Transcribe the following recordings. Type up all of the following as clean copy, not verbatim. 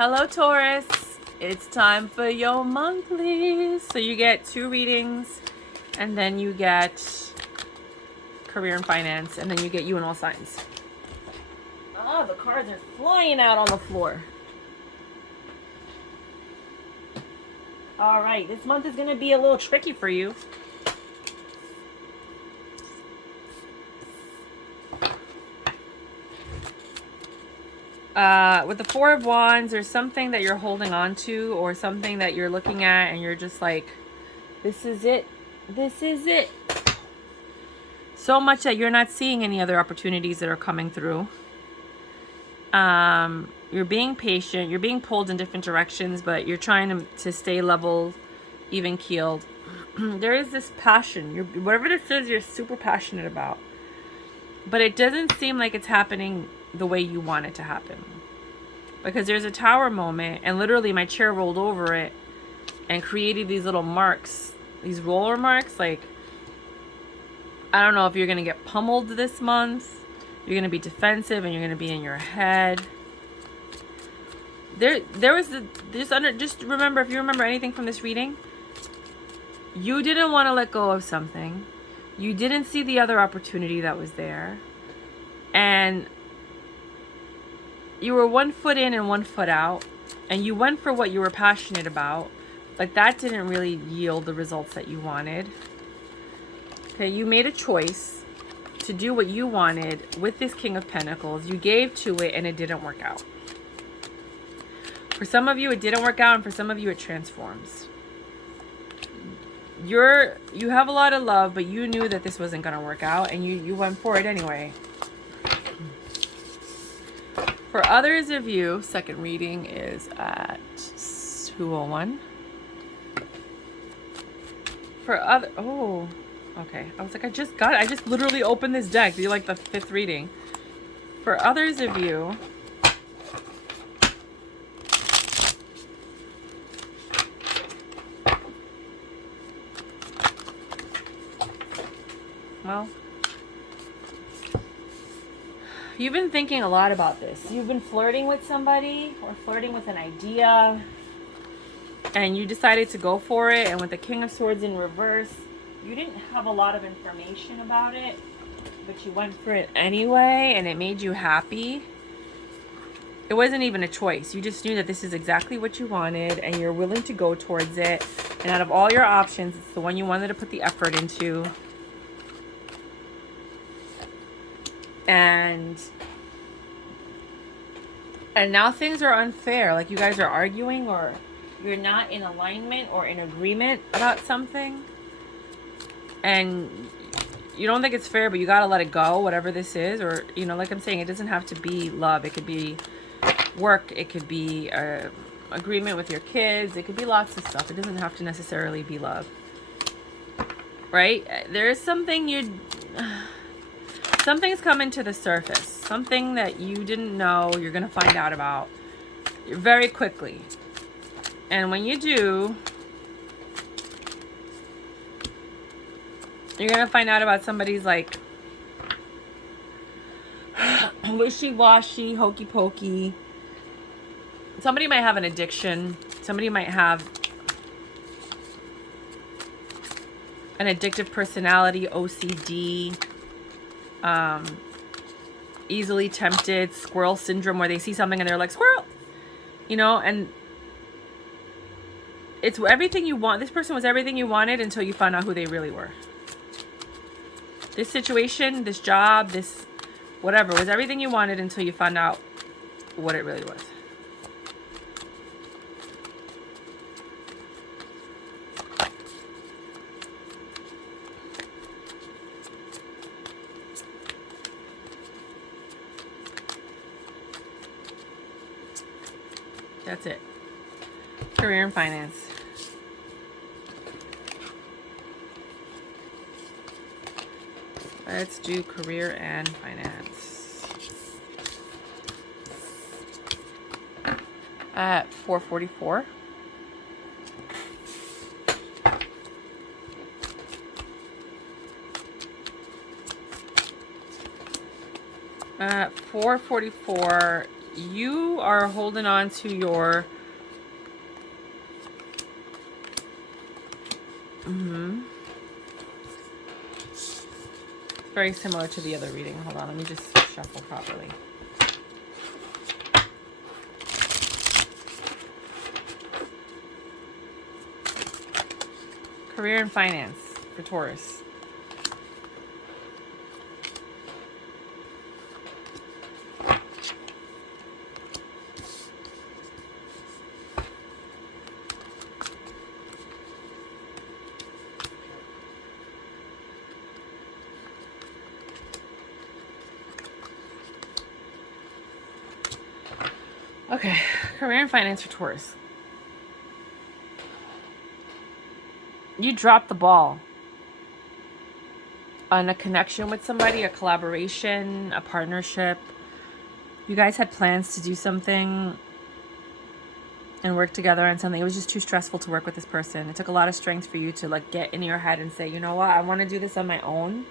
Hello, Taurus. It's time for your monthlies. So you get 2 readings, and then you get career and finance, and then you get you in all signs. Oh, the cards are flying out on the floor. All right, this month is going to be a little tricky for you. With the Four of Wands, there's something that you're holding on to or something that you're looking at and you're just like, this is it. This is it. So much that you're not seeing any other opportunities that are coming through. You're being patient. You're being pulled in different directions, but you're trying to stay level, even keeled. There is this passion. Whatever this is, you're super passionate about. But it doesn't seem like it's happening the way you want it to happen. Because there's a tower moment, and literally my chair rolled over it and created these little marks, these roller marks. Like, I don't know if you're going to get pummeled this month. You're going to be defensive and you're going to be in your head. Just remember, if you remember anything from this reading, you didn't want to let go of something. You didn't see the other opportunity that was there. And you were 1 foot in and 1 foot out. And you went for what you were passionate about. But that didn't really yield the results that you wanted. Okay, you made a choice to do what you wanted with this King of Pentacles. You gave to it and it didn't work out. For some of you, it didn't work out, and for some of you, it transforms. You have a lot of love, but you knew that this wasn't going to work out, and you went for it anyway. For others of you, second reading is at 2:01. Okay. I was like, I just literally opened this deck. You're like the 5th reading. For others of you, well, you've been thinking a lot about this. You've been flirting with somebody or flirting with an idea, and you decided to go for it. And with the King of Swords in reverse, you didn't have a lot of information about it, but you went for it anyway, and it made you happy. It wasn't even a choice. You just knew that this is exactly what you wanted, and you're willing to go towards it. And out of all your options, it's the one you wanted to put the effort into. And now things are unfair. Like, you guys are arguing, or you're not in alignment or in agreement about something. And you don't think it's fair, but you got to let it go, whatever this is. Or, like I'm saying, it doesn't have to be love. It could be work. It could be agreement with your kids. It could be lots of stuff. It doesn't have to necessarily be love. Right? There is something something's coming to the surface. Something that you didn't know you're going to find out about very quickly. And when you do, you're going to find out about somebody's like wishy-washy, hokey-pokey. Somebody might have an addiction. Somebody might have an addictive personality, OCD, easily tempted, squirrel syndrome, where they see something and they're like, squirrel, and it's everything you want. This person was everything you wanted until you found out who they really were. This situation, this job, this whatever was everything you wanted until you found out what it really was. That's it. Career and finance. Let's do career and finance. At 4:44. At 4:44, You are holding on to your... Very similar to the other reading. Hold on, let me just shuffle properly. Career and finance for Taurus. Okay, career and finance for Taurus. You dropped the ball on a connection with somebody, a collaboration, a partnership. You guys had plans to do something and work together on something. It was just too stressful to work with this person. It took a lot of strength for you to like get in your head and say, you know what, I want to do this on my own.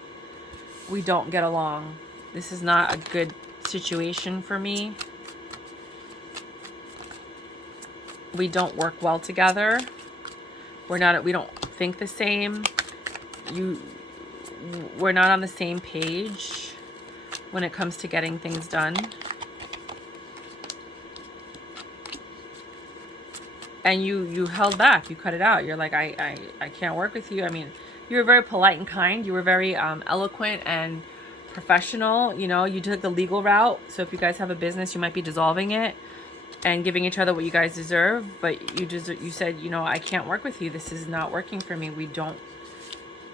We don't get along. This is not a good situation for me. We don't work well together. We don't think the same. We're not on the same page when it comes to getting things done. And you held back. You cut it out. You're like, I can't work with you. I mean, you were very polite and kind. You were very eloquent and professional. You know, you took the legal route. So if you guys have a business, you might be dissolving it and giving each other what you guys deserve. But you said, you know, I can't work with you. This is not working for me.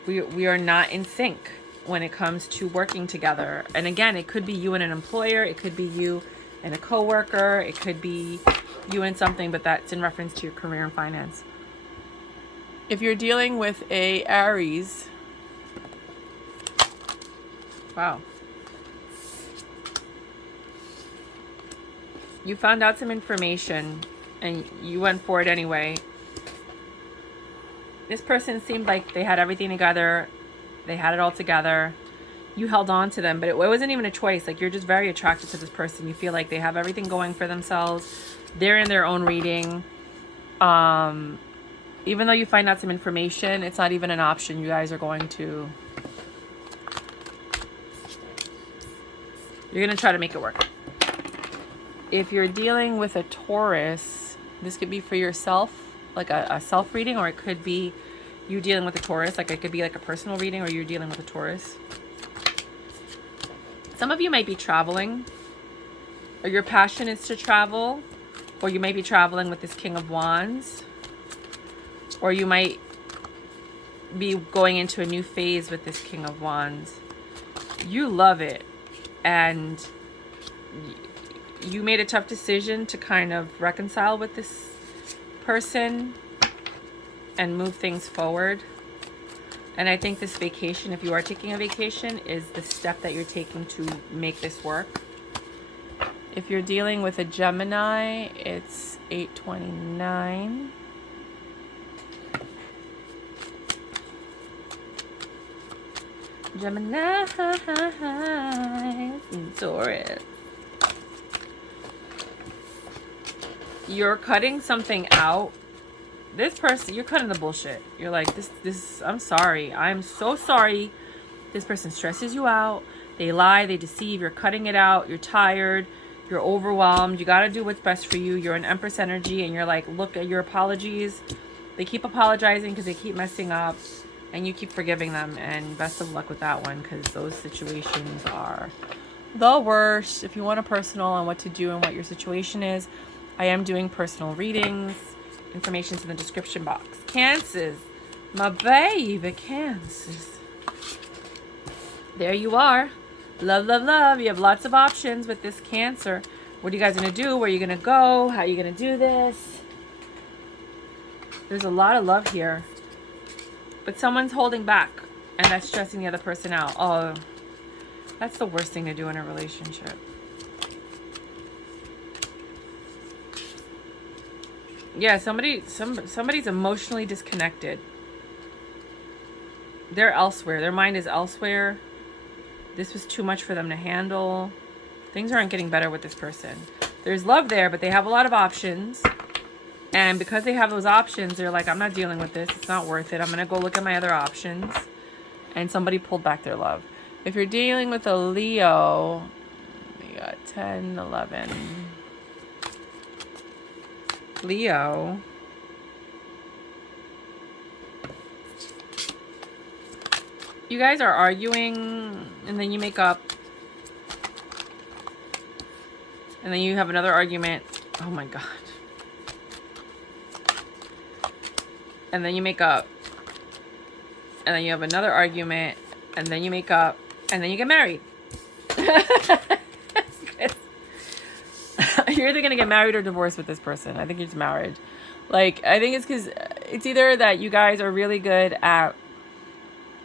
We are not in sync when it comes to working together. And again, it could be you and an employer. It could be you and a coworker. It could be you and something, but that's in reference to your career and finance. If you're dealing with a Aries, wow. You found out some information and you went for it anyway. This person seemed like they had everything together. They had it all together. You held on to them, but it wasn't even a choice. Like, you're just very attracted to this person. You feel like they have everything going for themselves. They're in their own reading. Even though you find out some information, it's not even an option. You guys are going to... You're going to try to make it work. If you're dealing with a Taurus, this could be for yourself, like a self reading, or it could be you dealing with a Taurus. Like, it could be like a personal reading, or you're dealing with a Taurus. Some of you might be traveling, or your passion is to travel, or you might be traveling with this King of Wands, or you might be going into a new phase with this King of Wands. You love it, and you made a tough decision to kind of reconcile with this person and move things forward. And I think this vacation, if you are taking a vacation, is the step that you're taking to make this work. If you're dealing with a Gemini, it's 829. Gemini, Taurus. You're cutting something out. This person, you're cutting the bullshit. You're like, this, I'm sorry. I'm so sorry. This person stresses you out. They lie, they deceive. You're cutting it out. You're tired. You're overwhelmed. You got to do what's best for you. You're an Empress energy, and you're like, look at your apologies. They keep apologizing because they keep messing up, and you keep forgiving them. And best of luck with that one, because those situations are the worst. If you want a personal on what to do and what your situation is, I am doing personal readings. Information's in the description box. Cancers. My baby, Cancers. There you are. Love, love, love. You have lots of options with this Cancer. What are you guys going to do? Where are you going to go? How are you going to do this? There's a lot of love here. But someone's holding back, and that's stressing the other person out. Oh, that's the worst thing to do in a relationship. Yeah, somebody's emotionally disconnected. They're elsewhere. Their mind is elsewhere. This was too much for them to handle. Things aren't getting better with this person. There's love there, but they have a lot of options. And because they have those options, they're like, I'm not dealing with this. It's not worth it. I'm going to go look at my other options. And somebody pulled back their love. If you're dealing with a Leo, we got 10, 11. Leo. You guys are arguing, and then you make up. And then you have another argument. Oh my God. And then you make up. And then you have another argument. And then you make up. And then you get married. You're either going to get married or divorced with this person. I think it's marriage. Like, I think it's because it's either that you guys are really good at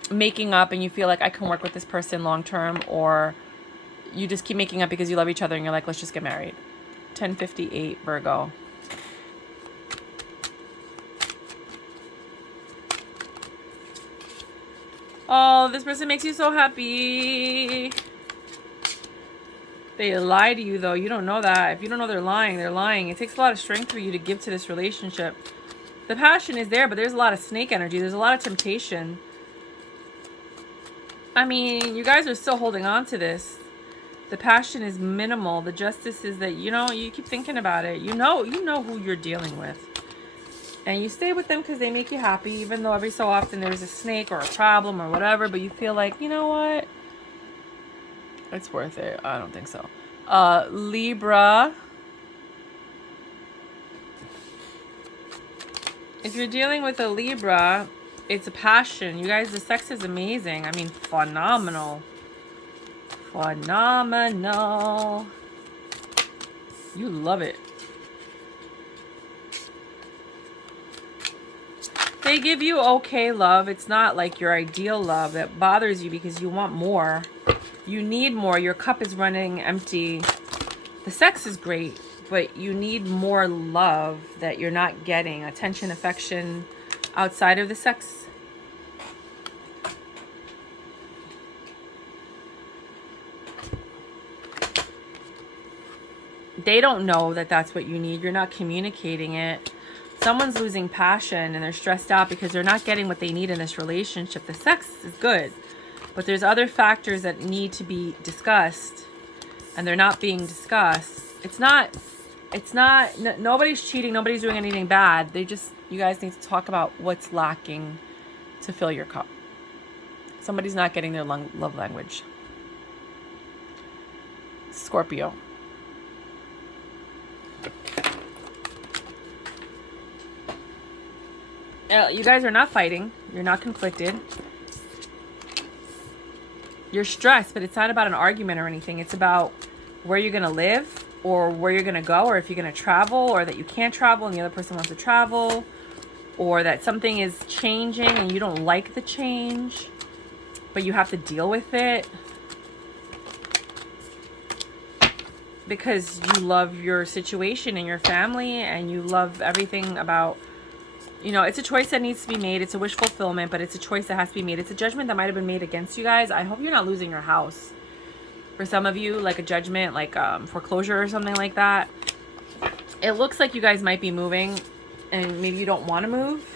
making up and you feel like I can work with this person long term, or you just keep making up because you love each other and you're like, let's just get married. 1058 Virgo. Oh, this person makes you so happy. They lie to you, though. You don't know that. If you don't know they're lying, they're lying. It takes a lot of strength for you to give to this relationship. The passion is there, but there's a lot of snake energy. There's a lot of temptation. I mean, you guys are still holding on to this. The passion is minimal. The justice is that, you know, you keep thinking about it. You know who you're dealing with. And you stay with them because they make you happy, even though every so often there's a snake or a problem or whatever. But you feel like, you know what? It's worth it. I don't think so. Libra. If you're dealing with a Libra, it's a passion. You guys, the sex is amazing. I mean, phenomenal. Phenomenal. You love it. They give you okay love. It's not like your ideal love that bothers you because you want more. You need more. Your cup is running empty. The sex is great, but you need more love that you're not getting. Attention, affection outside of the sex. They don't know that that's what you need. You're not communicating it. Someone's losing passion and they're stressed out because they're not getting what they need in this relationship. The sex is good, but there's other factors that need to be discussed and they're not being discussed. Nobody's cheating. Nobody's doing anything bad. You guys need to talk about what's lacking to fill your cup. Somebody's not getting their love language. Scorpio. You guys are not fighting. You're not conflicted. You're stressed, but it's not about an argument or anything. It's about where you're going to live or where you're going to go, or if you're going to travel, or that you can't travel and the other person wants to travel, or that something is changing and you don't like the change, but you have to deal with it because you love your situation and your family and you love everything about. You know, it's a choice that needs to be made. It's a wish fulfillment, but it's a choice that has to be made. It's a judgment that might have been made against you guys. I hope you're not losing your house. For some of you, like a judgment, like foreclosure or something like that. It looks like you guys might be moving and maybe you don't want to move.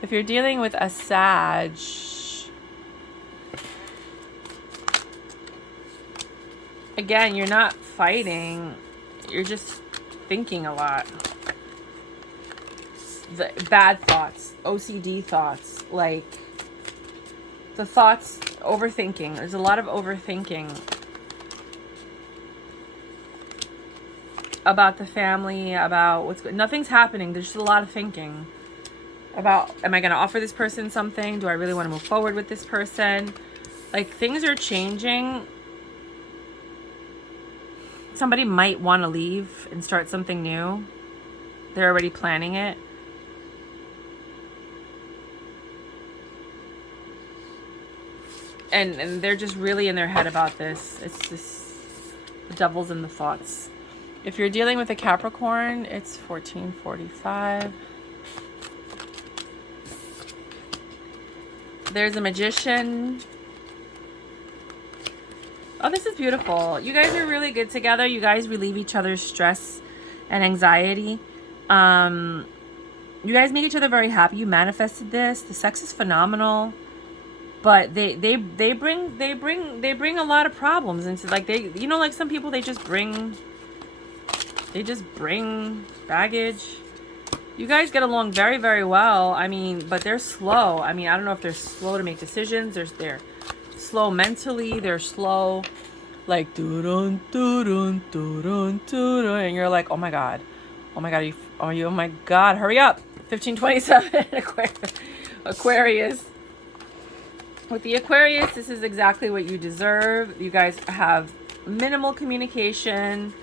If you're dealing with a Sag, again, you're not fighting. You're just thinking a lot. The bad thoughts, OCD thoughts, like the thoughts, overthinking. There's a lot of overthinking about the family, about nothing's happening. There's just a lot of thinking about, am I going to offer this person something? Do I really want to move forward with this person? Like, things are changing. Somebody might want to leave and start something new. They're already planning it. And they're just really in their head about this. It's just the devil's in the thoughts. If you're dealing with a Capricorn, it's 1445. There's a Magician. Oh, this is beautiful. You guys are really good together. You guys relieve each other's stress and anxiety. You guys make each other very happy. You manifested this. The sex is phenomenal. But they bring a lot of problems into, like, you know, like some people, they just bring baggage. You guys get along very, very well. I mean, but they're slow. I mean, I don't know if they're slow to make decisions. They're slow mentally. They're slow, like, doo-dun, doo-dun, doo-dun, doo-dun, and you're like, oh my god, oh my god, oh my god, hurry up. 1527 Aquarius. With the Aquarius, this is exactly what you deserve. You guys have minimal communication,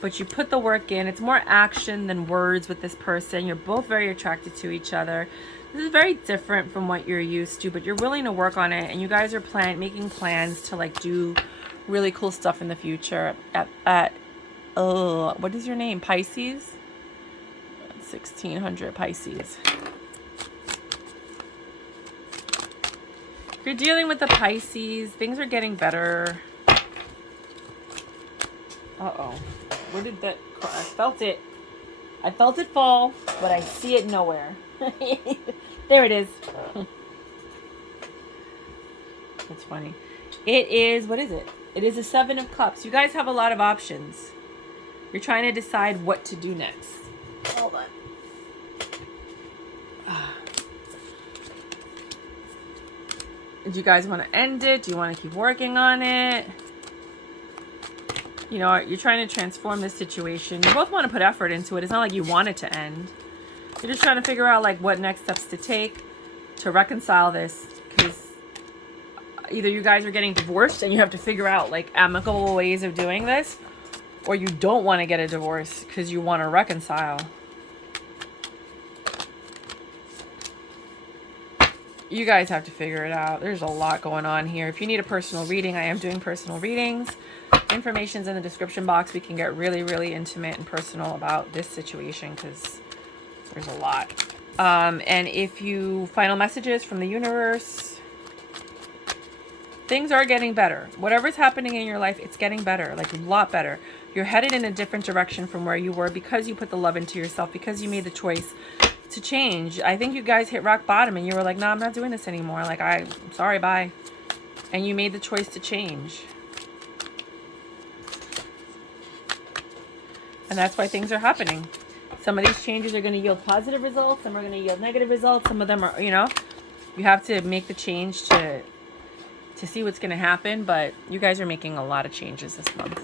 but you put the work in. It's more action than words with this person. You're both very attracted to each other. This is very different from what you're used to, but you're willing to work on it, and you guys are making plans to, like, do really cool stuff in the future. What is your name? Pisces? 1600 Pisces. If you're dealing with the Pisces, things are getting better. Uh-oh. Where did that... I felt it. I felt it fall, but I see it nowhere. There it is. That's funny. It is... What is it? It is a 7 of Cups. You guys have a lot of options. You're trying to decide what to do next. Hold on. Do you guys want to end it? Do you want to keep working on it? You know, you're trying to transform this situation. You both want to put effort into it. It's not like you want it to end. You're just trying to figure out, like, what next steps to take to reconcile this. Because either you guys are getting divorced and you have to figure out, like, amicable ways of doing this, or you don't want to get a divorce because you want to reconcile. You guys have to figure it out. There's a lot going on here. If you need a personal reading, I am doing personal readings. Information's in the description box. We can get really, really intimate and personal about this situation because there's a lot. And if you final messages from the universe, things are getting better. Whatever's happening in your life, it's getting better, like a lot better. You're headed in a different direction from where you were because you put the love into yourself, because you made the choice to change. I think you guys hit rock bottom and you were like, no, I'm not doing this anymore. Like, I'm sorry, bye. And you made the choice to change. And that's why things are happening. Some of these changes are going to yield positive results. Some are going to yield negative results. Some of them are, you know, you have to make the change to see what's going to happen. But you guys are making a lot of changes this month.